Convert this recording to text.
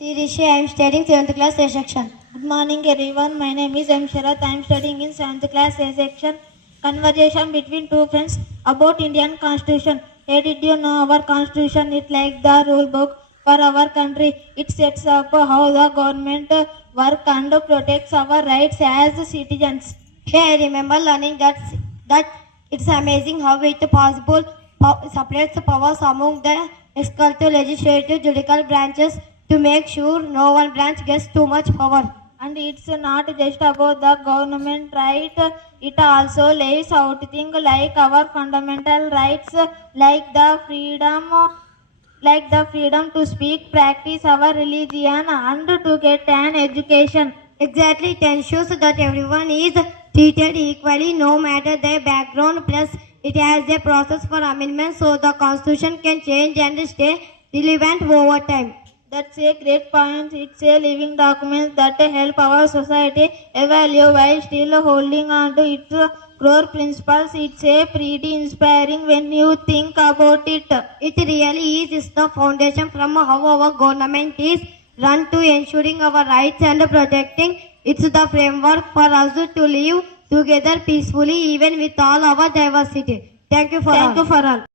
Rishi, I am studying 7th class A section. Good morning everyone, my name is M. Sharath. I am studying in 7th class A section. Conversation between two friends about Indian Constitution. Hey, did you know our Constitution is like the rule book for our country? It sets up how the government work and protects our rights as citizens. Hey, I remember learning that it's amazing how it possible separates the powers among the executive, legislative, judicial branches to make sure no one branch gets too much power. And it's not just about the government right, it also lays out things like our fundamental rights, like the freedom to speak, practice our religion, and to get an education. Exactly, it ensures that everyone is treated equally no matter their background, plus it has a process for amendment so the constitution can change and stay relevant over time. That's a great point. It's a living document that help our society evaluate while still holding on to its core principles. It's a pretty inspiring when you think about it. It really is. It's the foundation from how our government is run to ensuring our rights and protecting. It's the framework for us to live together peacefully even with all our diversity. Thank you for all.